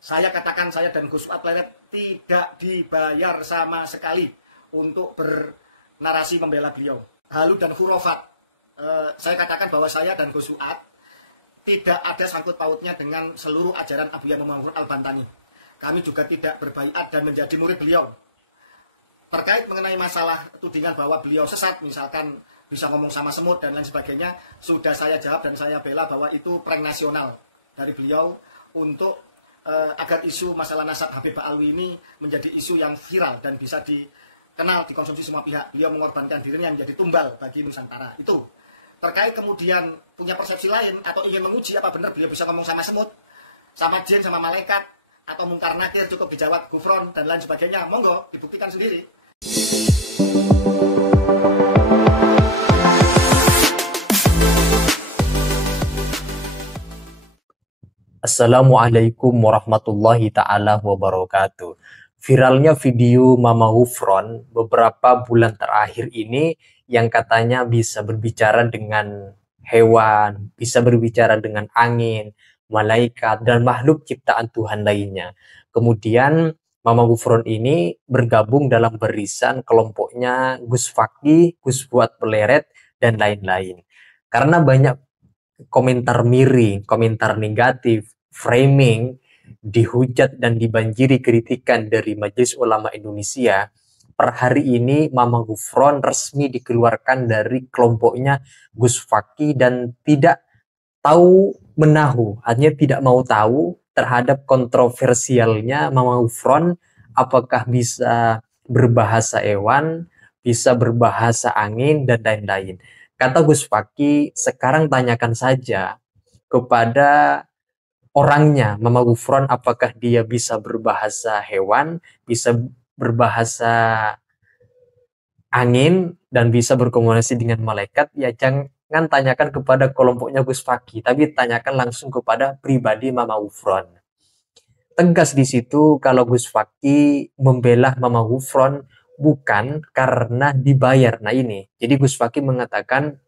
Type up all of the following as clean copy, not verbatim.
Saya katakan, saya dan Gus Fuad Pleret tidak dibayar sama sekali untuk bernarasi membela beliau. Halu dan khurafat. Saya katakan bahwa saya dan Gus Fuad tidak ada sangkut pautnya dengan seluruh ajaran Abuya Muhammad Al-Bantani. Kami juga tidak berbaiat dan menjadi murid beliau. Terkait mengenai masalah tudingan bahwa beliau sesat, misalkan bisa ngomong sama semut dan lain sebagainya, sudah saya jawab dan saya bela bahwa itu prank nasional dari beliau untuk agar isu masalah nasab Habib Alwi ini menjadi isu yang viral dan bisa dikenal, dikonsumsi semua pihak. Beliau mengorbankan dirinya menjadi tumbal bagi Nusantara. Itu. Terkait kemudian punya persepsi lain atau ingin menguji apa benar beliau bisa ngomong sama semut, sama jin, sama malaikat, atau mungkar nakir, cukup dijawab gufron dan lain sebagainya, monggo dibuktikan sendiri. Assalamualaikum warahmatullahi ta'ala wabarakatuh. Viralnya video Mama Ghufron beberapa bulan terakhir ini yang katanya bisa berbicara dengan hewan, bisa berbicara dengan angin, malaikat, dan makhluk ciptaan Tuhan lainnya. Kemudian Mama Ghufron ini bergabung dalam barisan kelompoknya Gus Fakih, Gus Fuad Pleret, dan lain-lain. Karena banyak komentar miring, komentar negatif, framing, dihujat dan dibanjiri kritikan dari Majelis Ulama Indonesia, per hari ini Mama Ghufron resmi dikeluarkan dari kelompoknya Gus Fakih dan tidak tahu menahu, hanya tidak mau tahu terhadap kontroversialnya Mama Ghufron, apakah bisa berbahasa hewan, bisa berbahasa angin, dan lain-lain. Kata Gus Fakih, sekarang tanyakan saja kepada orangnya, Mama Ghufron, apakah dia bisa berbahasa hewan, bisa berbahasa angin, dan bisa berkomunikasi dengan malaikat. Ya jangan tanyakan kepada kelompoknya Gus Fakih, tapi tanyakan langsung kepada pribadi Mama Ghufron. Tegas di situ kalau Gus Fakih membela Mama Ghufron bukan karena dibayar. Nah ini, jadi Gus Fakih mengatakan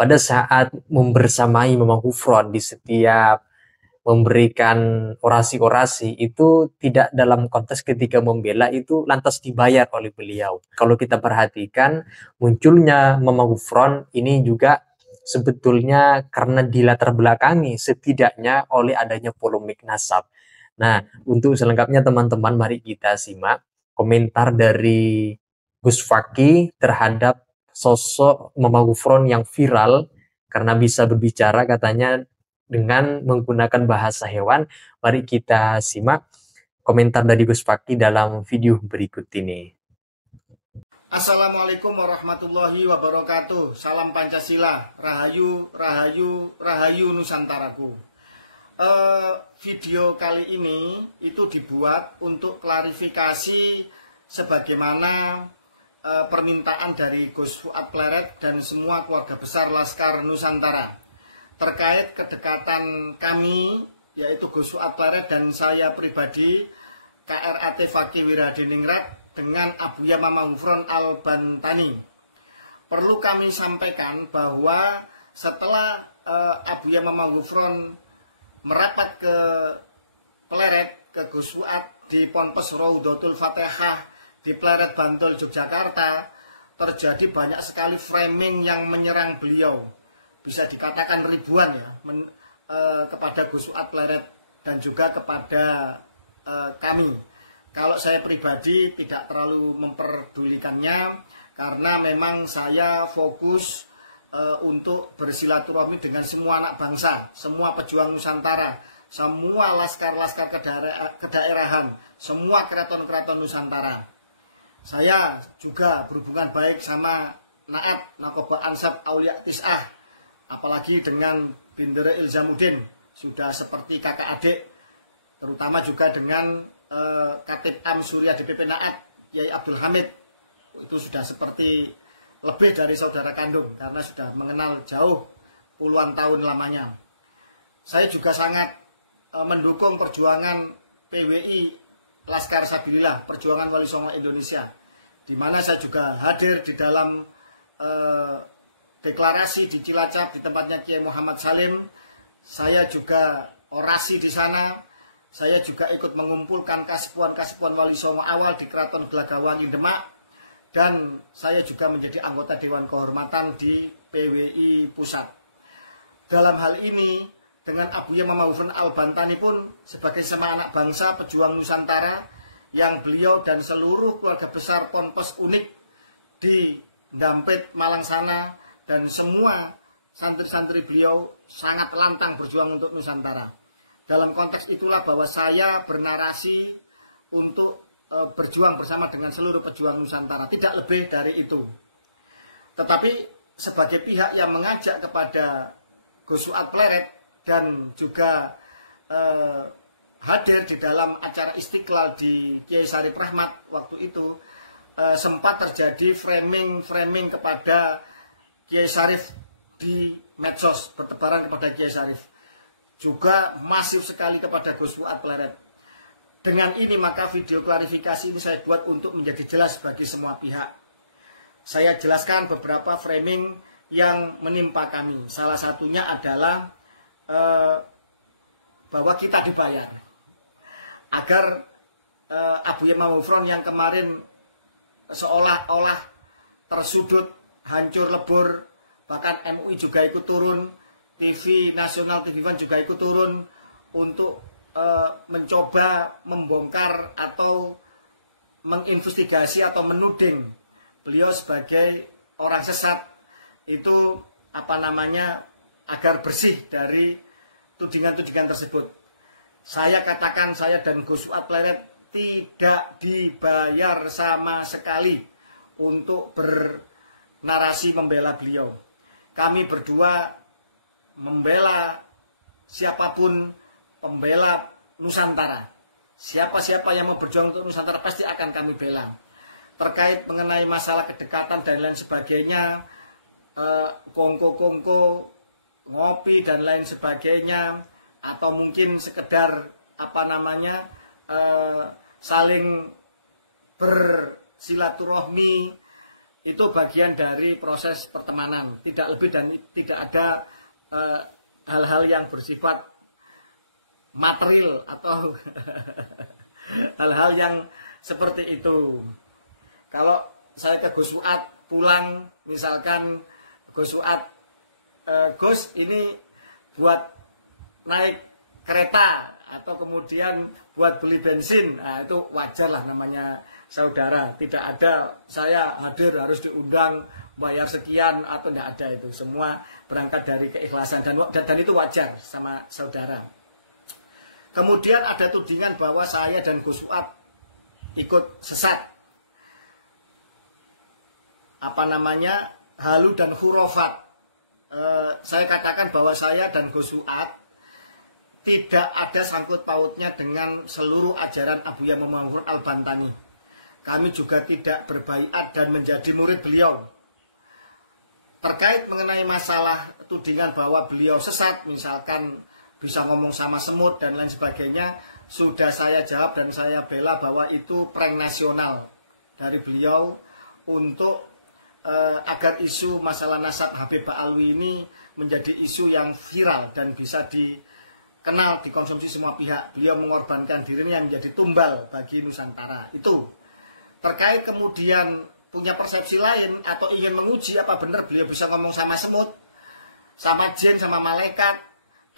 pada saat membersamai Mama Ghufron di setiap memberikan orasi-orasi itu tidak dalam konteks ketika membela itu lantas dibayar oleh beliau. Kalau kita perhatikan munculnya Mama Ghufron ini juga sebetulnya karena dilatar belakangi setidaknya oleh adanya polemik nasab. Nah, untuk selengkapnya teman-teman mari kita simak komentar dari Gus Fakih terhadap sosok Mama Ghufron yang viral karena bisa berbicara katanya dengan menggunakan bahasa hewan. Mari kita simak komentar dari Gus Fakih dalam video berikut ini. Assalamualaikum warahmatullahi wabarakatuh. Salam Pancasila. Rahayu, rahayu, rahayu Nusantaraku. Video kali ini itu dibuat untuk klarifikasi sebagaimana permintaan dari Gus Fuad Pleret dan semua keluarga besar Laskar Nusantara terkait kedekatan kami, yaitu Gus Fuad Pleret dan saya pribadi, KRAT Fakih Wiradiningrat, dengan Abuya Mama Ghufron Al-Bantani. Perlu kami sampaikan bahwa setelah Abuya Mama Ghufron merapat ke Pleret, ke Gus Fuad di Ponpes Raudatul Fatihah di Pleret, Bantul, Yogyakarta, terjadi banyak sekali framing yang menyerang beliau. Bisa dikatakan ribuan ya, kepada Gus Fuad Pleret dan juga kepada kami. Kalau saya pribadi tidak terlalu memperdulikannya karena memang saya fokus untuk bersilaturahmi dengan semua anak bangsa, semua pejuang Nusantara, semua laskar-laskar kedaerahan, semua keraton-keraton Nusantara. Saya juga berhubungan baik sama Naat, Nakoba Ansab Aulia Tis'ah, apalagi dengan Bindere Ilzamuddin, sudah seperti kakak adik, terutama juga dengan Katib Am Surya DPP Naat, Yai Abdul Hamid, itu sudah seperti lebih dari saudara kandung karena sudah mengenal jauh puluhan tahun lamanya. Saya juga sangat mendukung perjuangan PWI Laskar Sabilillah, perjuangan Wali Songo Indonesia, di mana saya juga hadir di dalam deklarasi di Cilacap di tempatnya Kiai Muhammad Salim. Saya juga orasi di sana saya juga ikut mengumpulkan kasepuan-kasepuan Wali Songo awal di Keraton Glagawangi Demak, dan saya juga menjadi anggota Dewan Kehormatan di PWI Pusat. Dalam hal ini, dengan Abuya Mama Ghufron Al-Bantani pun sebagai sama anak bangsa pejuang Nusantara, yang beliau dan seluruh keluarga besar Ponpes Unik di Dampit, Malang sana, dan semua santri-santri beliau sangat lantang berjuang untuk Nusantara. Dalam konteks itulah bahwa saya bernarasi untuk berjuang bersama dengan seluruh pejuang Nusantara, tidak lebih dari itu. Tetapi sebagai pihak yang mengajak kepada Gus Fuad Pleret dan juga hadir di dalam acara Istiqlal di Kiai Syarif Rahmat waktu itu, sempat terjadi framing kepada Kiai Syarif di medsos, bertebaran kepada Kiai Syarif, juga masif sekali kepada Gus Fuad Pleret. Dengan ini maka video klarifikasi ini saya buat untuk menjadi jelas bagi semua pihak. Saya jelaskan beberapa framing yang menimpa kami. Salah satunya adalah bahwa kita dibayar agar Abuya Mama Ghufron yang kemarin seolah-olah tersudut, hancur lebur, bahkan MUI juga ikut turun, TV nasional, TV One juga ikut turun untuk mencoba membongkar atau menginvestigasi atau menuding beliau sebagai orang sesat, itu agar bersih dari tudingan-tudingan tersebut. Saya katakan, saya dan Gus Fuad Pleret tidak dibayar sama sekali untuk bernarasi membela beliau. Kami berdua membela siapapun, pembela Nusantara. Siapa-siapa yang mau berjuang untuk Nusantara pasti akan kami bela. Terkait mengenai masalah kedekatan dan lain sebagainya, kongko-kongko, ngopi dan lain sebagainya, atau mungkin sekedar saling bersilaturahmi, itu bagian dari proses pertemanan, tidak lebih dan tidak ada hal-hal yang bersifat material atau hal-hal yang seperti itu. Kalau saya ke Gus Fuad pulang, misalkan Gus Fuad, Gus ini buat naik kereta atau kemudian buat beli bensin, nah, itu wajar lah, namanya saudara. Tidak ada saya hadir harus diundang bayar sekian atau tidak ada, itu semua berangkat dari keikhlasan dan itu wajar sama saudara. Kemudian ada tudingan bahwa saya dan Gus Fuad ikut sesat, halu dan hurufat. Saya katakan bahwa saya dan Gus Fuad tidak ada sangkut pautnya dengan seluruh ajaran Abuya Mama Ghufron Al-Bantani. Kami juga tidak berbaiat dan menjadi murid beliau. Terkait mengenai masalah tudingan bahwa beliau sesat, misalkan bisa ngomong sama semut dan lain sebagainya, sudah saya jawab dan saya bela bahwa itu prank nasional dari beliau untuk agar isu masalah nasab Habib Ba'alwi ini menjadi isu yang viral dan bisa dikenal, dikonsumsi semua pihak. Beliau mengorbankan dirinya yang menjadi tumbal bagi Nusantara. Itu terkait kemudian punya persepsi lain atau ingin menguji apa benar beliau bisa ngomong sama semut, sama jin, sama malaikat,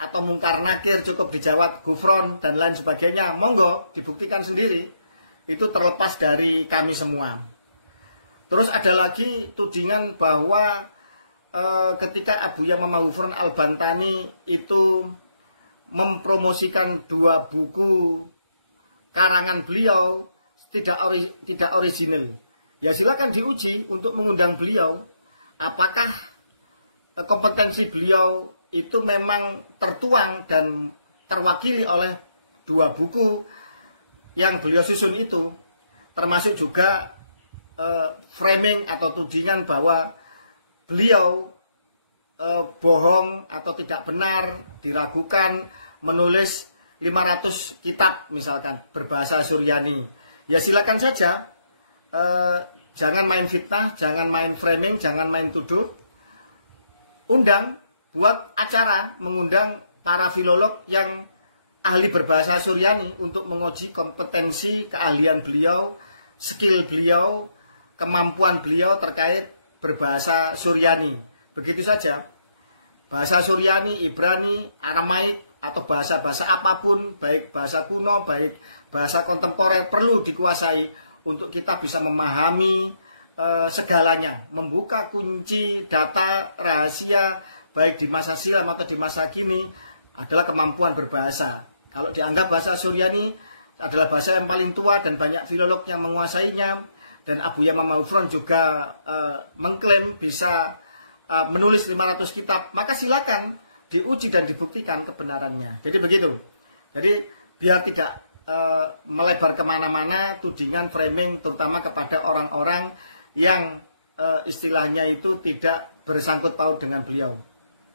atau mungkar nakir, cukup dijawab Ghufron dan lain sebagainya, monggo dibuktikan sendiri. Itu terlepas dari kami semua. Terus ada lagi tudingan bahwa ketika Abuya Mama Ghufron Al-Bantani itu mempromosikan 2 buku karangan beliau tidak original, ya silakan diuji untuk mengundang beliau. Apakah kompetensi beliau itu memang tertuang dan terwakili oleh 2 buku yang beliau susun itu, termasuk juga framing atau tudingan bahwa beliau bohong atau tidak benar, diragukan, menulis 500 kitab misalkan berbahasa Suryani. Ya silakan saja, jangan main fitnah, jangan main framing, jangan main tuduh. Undang, buat acara, mengundang para filolog yang ahli berbahasa Suryani untuk menguji kompetensi, keahlian beliau, skill beliau, kemampuan beliau terkait berbahasa Suryani. Begitu saja. Bahasa Suryani, Ibrani, Aramaik, atau bahasa-bahasa apapun, baik bahasa kuno, baik bahasa kontemporer, perlu dikuasai untuk kita bisa memahami segalanya, membuka kunci data rahasia baik di masa silam atau di masa kini adalah kemampuan berbahasa. Kalau dianggap bahasa Suryani adalah bahasa yang paling tua dan banyak filolog yang menguasainya, dan Abu Yamam Maufron juga mengklaim bisa menulis 500 kitab, maka silakan diuji dan dibuktikan kebenarannya. Jadi begitu. Jadi biar tidak melebar kemana-mana tudingan framing, terutama kepada orang-orang yang istilahnya itu tidak bersangkut paut dengan beliau.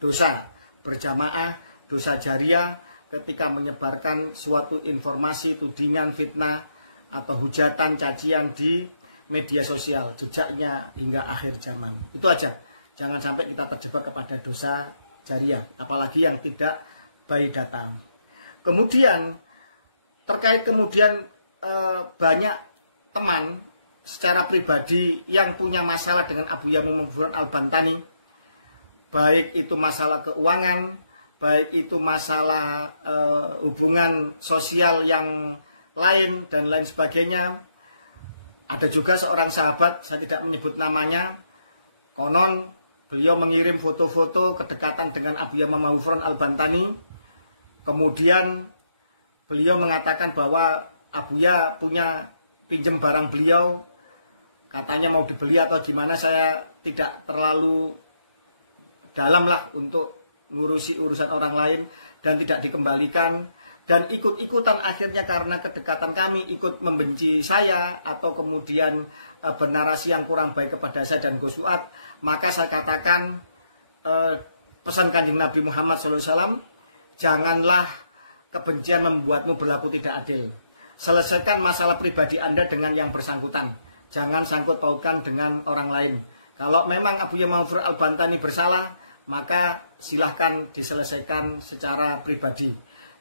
Dosa berjamaah, dosa jariah ketika menyebarkan suatu informasi, tudingan, fitnah, atau hujatan, cacian di media sosial, jejaknya hingga akhir zaman. Itu aja. Jangan sampai kita terjebak kepada dosa jariah, apalagi yang tidak by data. Kemudian terkait banyak teman secara pribadi yang punya masalah dengan Abu Yamam Maufron Al-Bantani, baik itu masalah keuangan, baik itu masalah hubungan sosial yang lain dan lain sebagainya. Ada juga seorang sahabat, saya tidak menyebut namanya, konon beliau mengirim foto-foto kedekatan dengan Abu Yamam Maufron Al-Bantani. Kemudian beliau mengatakan bahwa Abuya punya pinjem barang beliau, katanya mau dibeli atau gimana, saya tidak terlalu dalam lah untuk ngurusi urusan orang lain, dan tidak dikembalikan. Dan ikut-ikutan akhirnya karena kedekatan kami ikut membenci saya, atau kemudian bernarasi yang kurang baik kepada saya dan Gus Fuad. Maka saya katakan, pesan Kanjeng Nabi Muhammad SAW, janganlah kebencian membuatmu berlaku tidak adil. Selesaikan masalah pribadi Anda dengan yang bersangkutan. Jangan sangkut pautkan dengan orang lain. Kalau memang Abu Yamam Maufron Al-Bantani bersalah, maka silahkan diselesaikan secara pribadi.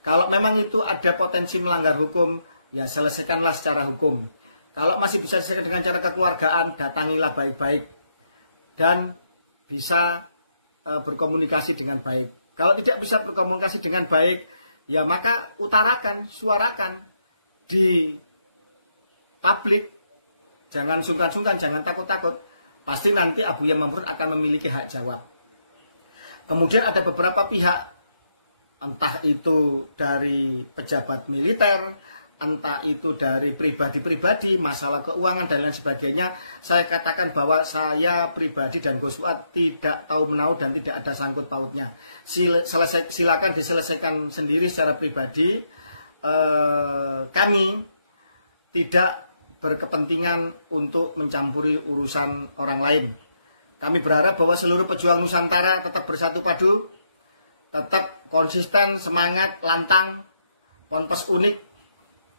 Kalau memang itu ada potensi melanggar hukum, ya selesaikanlah secara hukum. Kalau masih bisa diselesaikan dengan cara kekeluargaan, datangilah baik-baik dan bisa berkomunikasi dengan baik. Kalau tidak bisa berkomunikasi dengan baik, ya maka utarakan, suarakan di publik. Jangan sungkan-sungkan, jangan takut-takut. Pasti nanti Abu Yamam Maufron akan memiliki hak jawab. Kemudian ada beberapa pihak, entah itu dari pejabat militer, entah itu dari pribadi-pribadi, masalah keuangan dan lain sebagainya. Saya katakan bahwa saya pribadi dan Gus Fuad tidak tahu menau dan tidak ada sangkut pautnya. Silakan diselesaikan sendiri secara pribadi. Kami tidak berkepentingan untuk mencampuri urusan orang lain. Kami berharap bahwa seluruh pejuang Nusantara tetap bersatu padu, tetap konsisten, semangat, lantang, ponpes unik,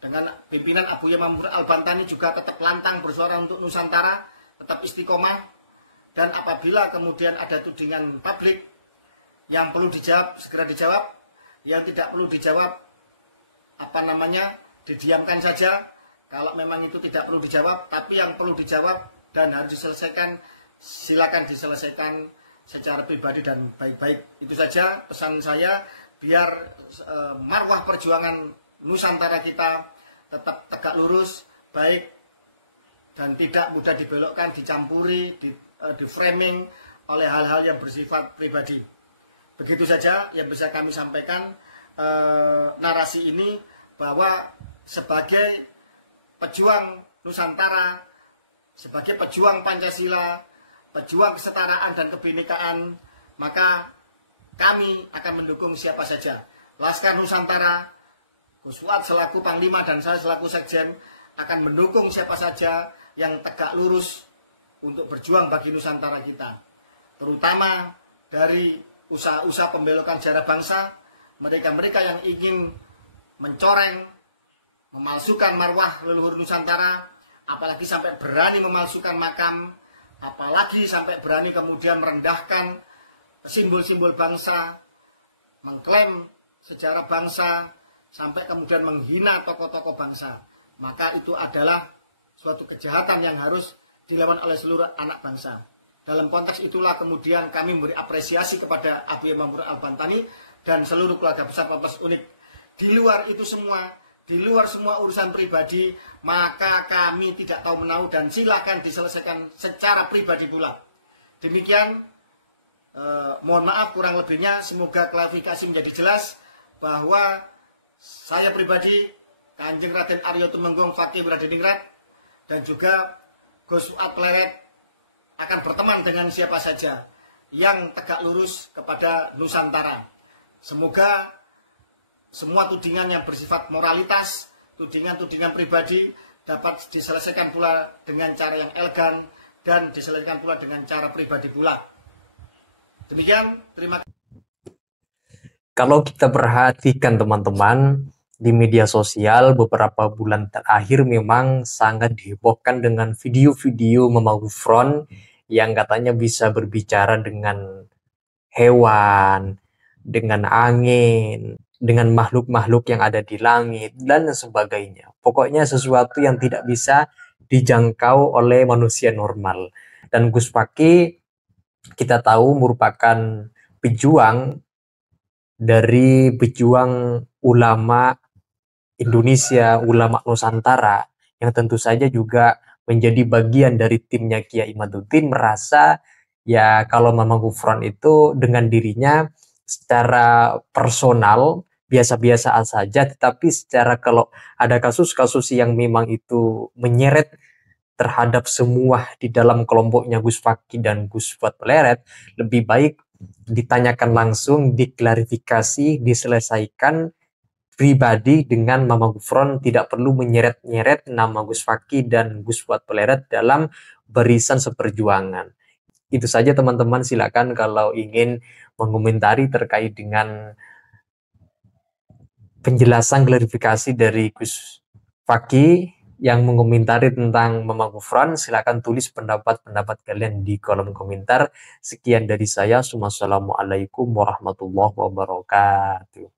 dengan pimpinan Abu Yamam Maufron Al-Bantani juga tetap lantang bersuara untuk Nusantara, tetap istiqomah. Dan apabila kemudian ada tudingan publik yang perlu dijawab, segera dijawab. Yang tidak perlu dijawab, didiamkan saja. Kalau memang itu tidak perlu dijawab, tapi yang perlu dijawab dan harus diselesaikan, silakan diselesaikan secara pribadi dan baik-baik. Itu saja pesan saya, biar marwah perjuangan Nusantara kita tetap tegak lurus, baik, dan tidak mudah dibelokkan, dicampuri, di framing oleh hal-hal yang bersifat pribadi. Begitu saja yang bisa kami sampaikan. Narasi ini bahwa sebagai pejuang Nusantara, sebagai pejuang Pancasila, pejuang kesetaraan dan kebinekaan, maka kami akan mendukung siapa saja. Laskar Nusantara, Gus Fuad selaku Panglima dan saya selaku Sekjen akan mendukung siapa saja yang tegak lurus untuk berjuang bagi Nusantara kita. Terutama dari usaha-usaha pembelokan sejarah bangsa, mereka-mereka yang ingin mencoreng, memalsukan marwah leluhur Nusantara, apalagi sampai berani memalsukan makam, apalagi sampai berani kemudian merendahkan simbol-simbol bangsa, mengklaim sejarah bangsa, sampai kemudian menghina tokoh-tokoh bangsa, maka itu adalah suatu kejahatan yang harus dilawan oleh seluruh anak bangsa. Dalam konteks itulah kemudian kami memberi apresiasi kepada Habib Imam Burhan Al-Bantani dan seluruh keluarga besar Kompas Unik. Di luar itu semua, di luar semua urusan pribadi, maka kami tidak tahu menau dan silakan diselesaikan secara pribadi pula. Demikian, mohon maaf kurang lebihnya, semoga klarifikasi menjadi jelas bahwa saya pribadi, Kanjeng Raden Aryo Tumenggung Fakih Wiradiningrat, dan juga Gus Fuad Pleret akan berteman dengan siapa saja yang tegak lurus kepada Nusantara. Semoga semua tudingan yang bersifat moralitas, tudingan-tudingan pribadi dapat diselesaikan pula dengan cara yang elegan dan diselesaikan pula dengan cara pribadi pula. Demikian, terima kasih. Kalau kita perhatikan teman-teman, di media sosial beberapa bulan terakhir memang sangat dihebohkan dengan video-video Mama Gufron yang katanya bisa berbicara dengan hewan, dengan angin, dengan makhluk-makhluk yang ada di langit, dan sebagainya. Pokoknya sesuatu yang tidak bisa dijangkau oleh manusia normal. Dan Gus Fakih kita tahu merupakan pejuang dari pejuang ulama Indonesia, ulama Nusantara, yang tentu saja juga menjadi bagian dari timnya Kiai Imaduddin, merasa ya kalau Mama Gufron itu dengan dirinya secara personal biasa-biasa saja, tetapi secara kalau ada kasus-kasus yang memang itu menyeret terhadap semua di dalam kelompoknya Gus Fakih dan Gus Fuad Pleret, lebih baik ditanyakan langsung, diklarifikasi, diselesaikan pribadi dengan Mama Gufron, tidak perlu menyeret-nyeret nama Gus Fakih dan Gus Fuad Pleret dalam barisan seperjuangan. Itu saja teman-teman, silakan kalau ingin mengomentari terkait dengan penjelasan klarifikasi dari Gus Fakih yang mengomentari tentang Mama Gufron, silakan tulis pendapat-pendapat kalian di kolom komentar. Sekian dari saya. Wassalamualaikum warahmatullahi wabarakatuh.